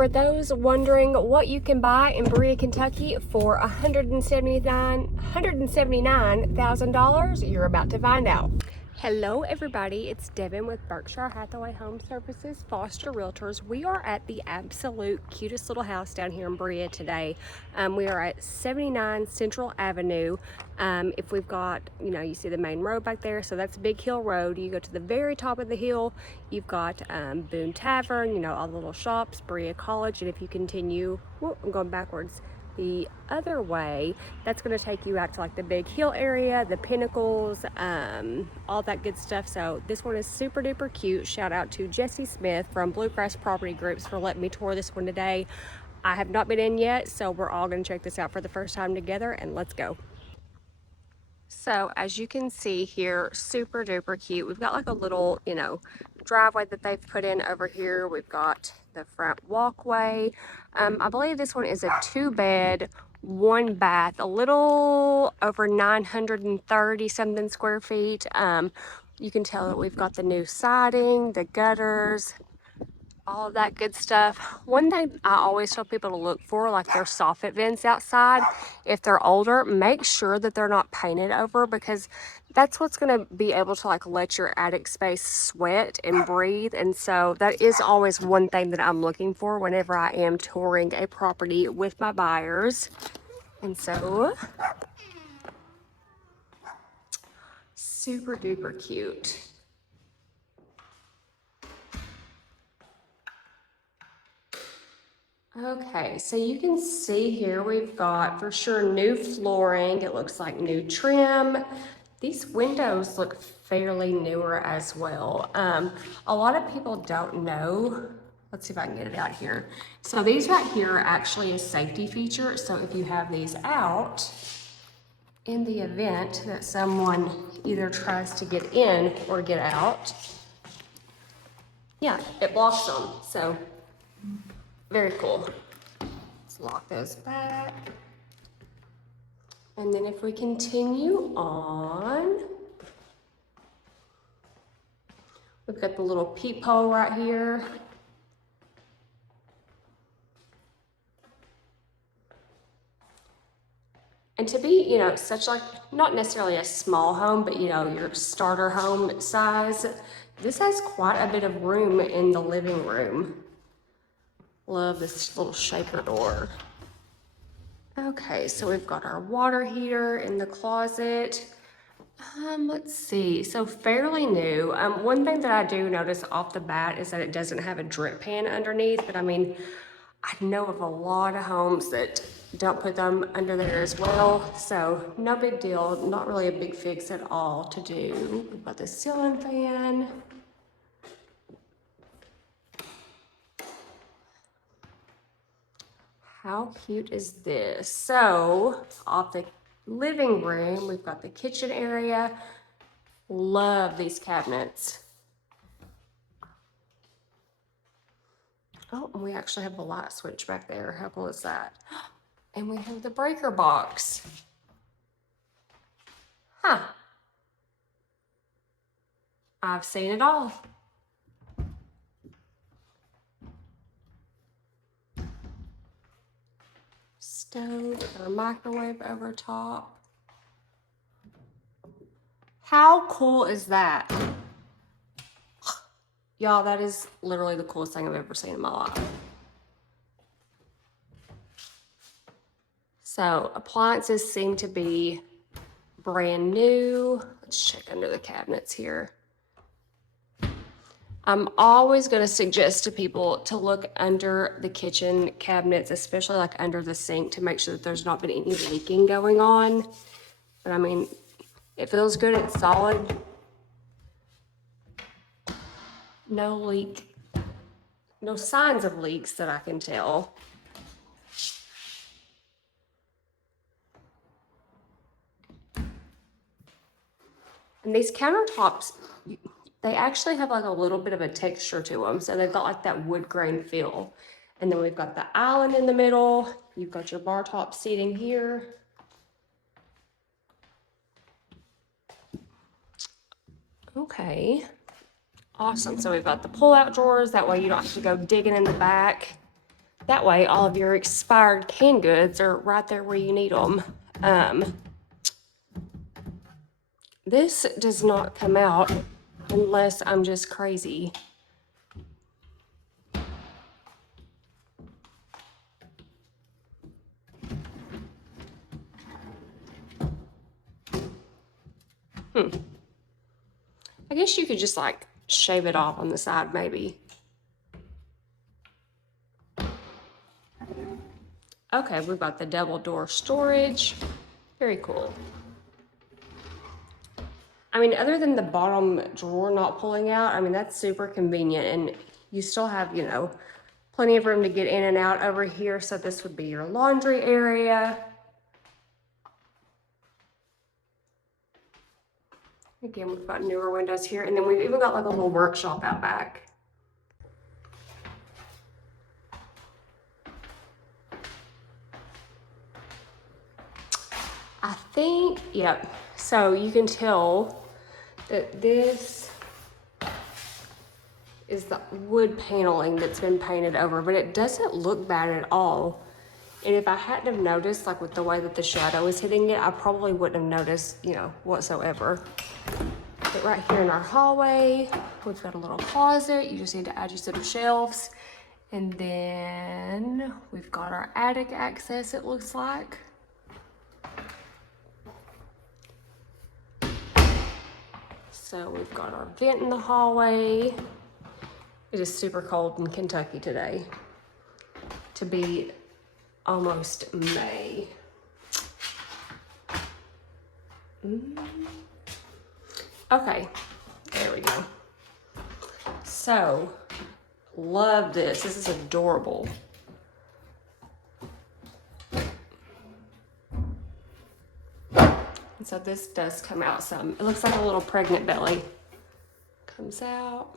For those wondering what you can buy in Berea, Kentucky for $179,000, you're about to find out. Hello everybody, it's Devin with Berkshire Hathaway Home Services Foster Realtors. We are at the absolute cutest little house down here in Berea today. We are at 79 Central Avenue. If we've got, you see the main road back there, so that's Big Hill Road. You go to the very top of the hill, you've got Boone Tavern, all the little shops, Berea College, and if you continue, I'm going backwards, the other way, that's going to take you out to like the Big Hill area, the Pinnacles, all that good stuff. So this one is super duper cute. Shout out to Jesse Smith from Bluegrass Property Groups for letting me tour this one today. I have not been in yet, so we're all going to check this out for the first time together, and let's go. So as you can see here, super duper cute. We've got like a little, driveway that they've put in over here. We've got the front walkway. I believe this one is a 2-bed, 1-bath, a little over 930 something square feet. You can tell that we've got the new siding, the gutters, all of that good stuff. One thing I always tell people to look for, like their soffit vents outside, if they're older, make sure that they're not painted over, because that's what's going to be able to like let your attic space sweat and breathe. And so that is always one thing that I'm looking for whenever I am touring a property with my buyers. And so super duper cute. Okay, so you can see here we've got for sure new flooring. It looks like new trim. These windows look fairly newer as well. A lot of people don't know. Let's see if I can get it out here. So these right here are actually a safety feature. So if you have these out, in the event that someone either tries to get in or get out, yeah, it blocks them. So very cool. Let's lock those back. And then if we continue on, we've got the little peephole right here. And to be, such like, not necessarily a small home, but your starter home size, this has quite a bit of room in the living room. Love this little shaper door. Okay, so we've got our water heater in the closet. Let's see, so fairly new. One thing that I do notice off the bat is that it doesn't have a drip pan underneath, but I mean, I know of a lot of homes that don't put them under there as well, so no big deal, not really a big fix at all to do. We've got the ceiling fan. How cute is this? So off the living room, we've got the kitchen area. Love these cabinets. Oh, and we actually have a light switch back there. How cool is that? And we have the breaker box. Huh. I've seen it all. Stove or microwave over top. How cool is that? Y'all, that is literally the coolest thing I've ever seen in my life. So appliances seem to be brand new. Let's check under the cabinets here. I'm always going to suggest to people to look under the kitchen cabinets, especially like under the sink, to make sure that there's not been any leaking going on. But I mean, it feels good, it's solid. No leak, no signs of leaks that I can tell. And these countertops, they actually have like a little bit of a texture to them. So they've got like that wood grain feel. And then we've got the island in the middle. You've got your bar top seating here. Okay, awesome. So we've got the pull-out drawers. That way you don't have to go digging in the back. That way, all of your expired canned goods are right there where you need them. This does not come out unless I'm just crazy. I guess you could just like shave it off on the side maybe. Okay, we've got the double door storage. Very cool. I mean, other than the bottom drawer not pulling out, I mean, that's super convenient, and you still have, you know, plenty of room to get in and out over here. So this would be your laundry area. Again, we've got newer windows here, and then we've even got like a little workshop out back. I think, yep. So you can tell that this is the wood paneling that's been painted over, but it doesn't look bad at all. And if I hadn't have noticed, like with the way that the shadow is hitting it, I probably wouldn't have noticed, you know, whatsoever. But right here in our hallway, we've got a little closet. You just need to add your set of shelves. And then we've got our attic access, it looks like. So we've got our vent in the hallway. It is super cold in Kentucky today to be almost May. Okay, there we go. So, love this. This is adorable. And so this does come out some. It looks like a little pregnant belly. Comes out.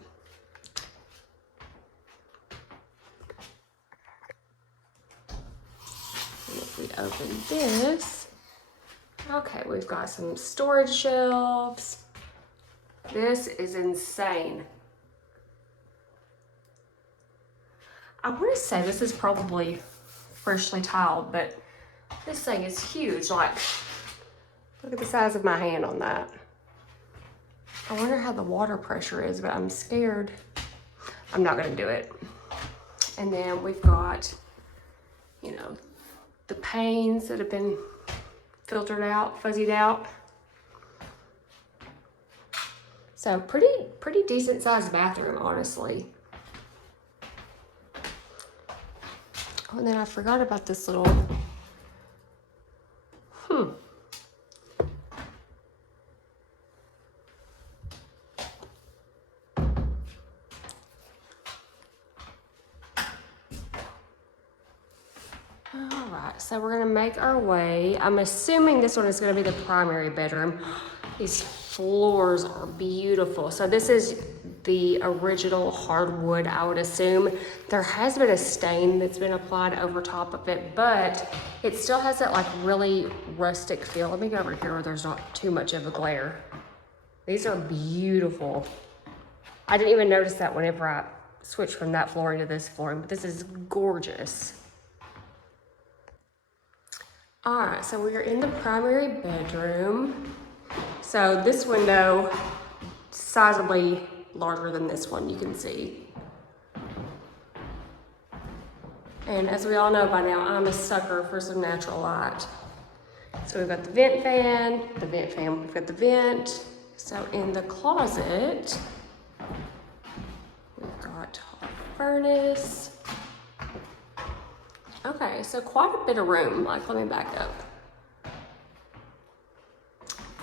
And if we open this, okay, we've got some storage shelves. This is insane. I want to say this is probably freshly tiled, but this thing is huge. Like, look at the size of my hand on that. I wonder how the water pressure is, but I'm scared. I'm not gonna do it. And then we've got, you know, the panes that have been filtered out, fuzzied out. So pretty decent sized bathroom, honestly. Oh, and then I forgot about this little, All right, so we're gonna make our way. I'm assuming this one is gonna be the primary bedroom. These floors are beautiful. So this is the original hardwood, I would assume. There has been a stain that's been applied over top of it, but it still has that like really rustic feel. Let me go over here where there's not too much of a glare. These are beautiful. I didn't even notice that whenever I switched from that flooring to this flooring, but this is gorgeous. All right, so we are in the primary bedroom. So this window, sizably larger than this one, you can see. And as we all know by now, I'm a sucker for some natural light. So we've got the vent fan, we've got the vent. So in the closet, we've got our furnace. Okay, so quite a bit of room. Like, let me back up.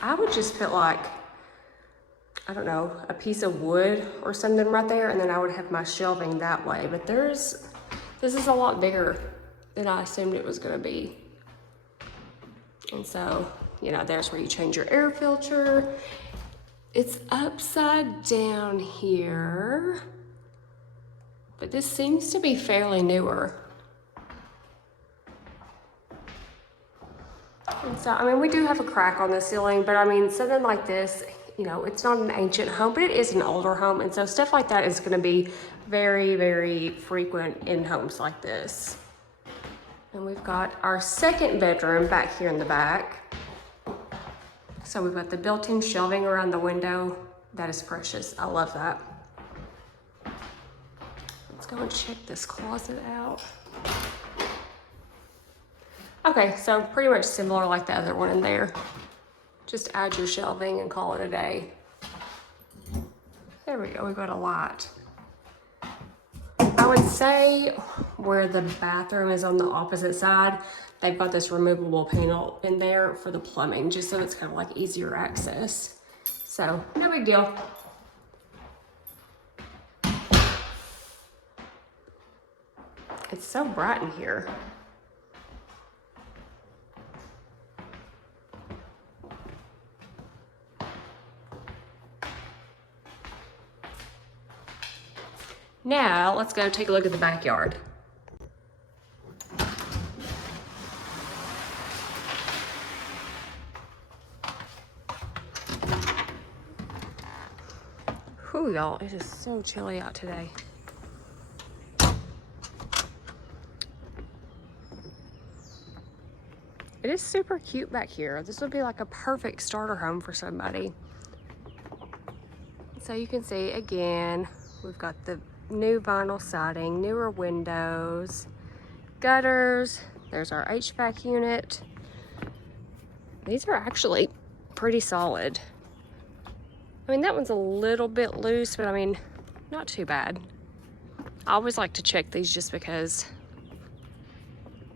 I would just put like, I don't know, a piece of wood or something right there, and then I would have my shelving that way. But this is a lot bigger than I assumed it was gonna be. And so, you know, there's where you change your air filter. It's upside down here, but this seems to be fairly newer. And so, I mean, we do have a crack on the ceiling, but I mean, something like this, you know, it's not an ancient home, but it is an older home. And so stuff like that is going to be very, very frequent in homes like this. And we've got our second bedroom back here in the back. So we've got the built-in shelving around the window. That is precious. I love that. Let's go and check this closet out. Okay, so pretty much similar like the other one in there. Just add your shelving and call it a day. There we go, we've got a lot. I would say where the bathroom is on the opposite side, they've got this removable panel in there for the plumbing, just so it's kind of like easier access. So, no big deal. It's so bright in here. Now, let's go take a look at the backyard. Whew, y'all, it is so chilly out today. It is super cute back here. This would be like a perfect starter home for somebody. So you can see, again, we've got the new vinyl siding, newer windows, gutters. There's our HVAC unit. These are actually pretty solid. I mean, that one's a little bit loose, but I mean, not too bad. I always like to check these just because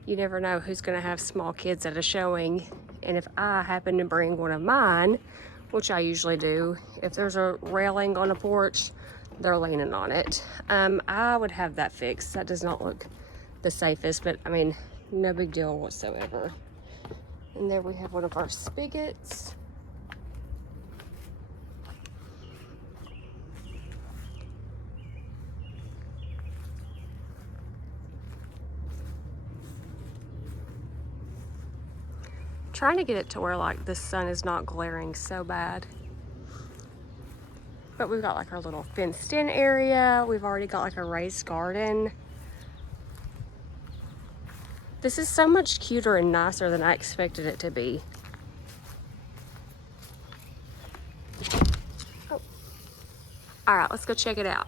you never know who's gonna have small kids at a showing. And if I happen to bring one of mine, which I usually do, if there's a railing on a porch, they're leaning on it. I would have that fixed. That does not look the safest, but I mean, no big deal whatsoever. And there we have one of our spigots. Trying to get it to where like the sun is not glaring so bad. But we've got like our little fenced in area. We've already got like a raised garden. This is so much cuter and nicer than I expected it to be. Oh. All right, let's go check it out.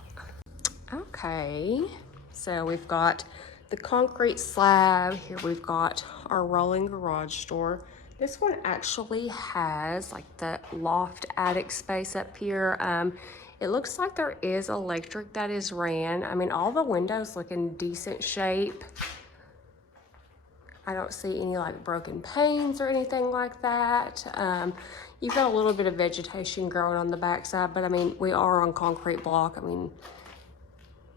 Okay, so we've got the concrete slab. Here we've got our rolling garage door. This one actually has like the loft attic space up here. It looks like there is electric that is ran. I mean, all the windows look in decent shape. I don't see any like broken panes or anything like that. You've got a little bit of vegetation growing on the backside, but I mean, we are on concrete block. I mean,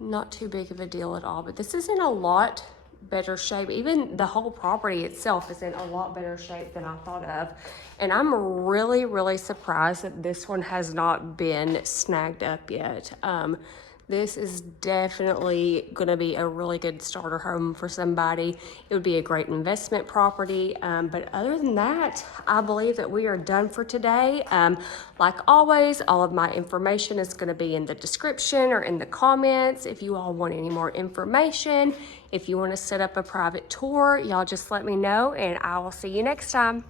not too big of a deal at all, but this is in a lot better shape. Even the whole property itself is in a lot better shape than I thought of. And I'm really, really surprised that this one has not been snagged up yet. This is definitely gonna be a really good starter home for somebody. It would be a great investment property. But other than that, I believe that we are done for today. Like always, all of my information is gonna be in the description or in the comments. If you all want any more information, if you wanna set up a private tour, y'all just let me know and I will see you next time.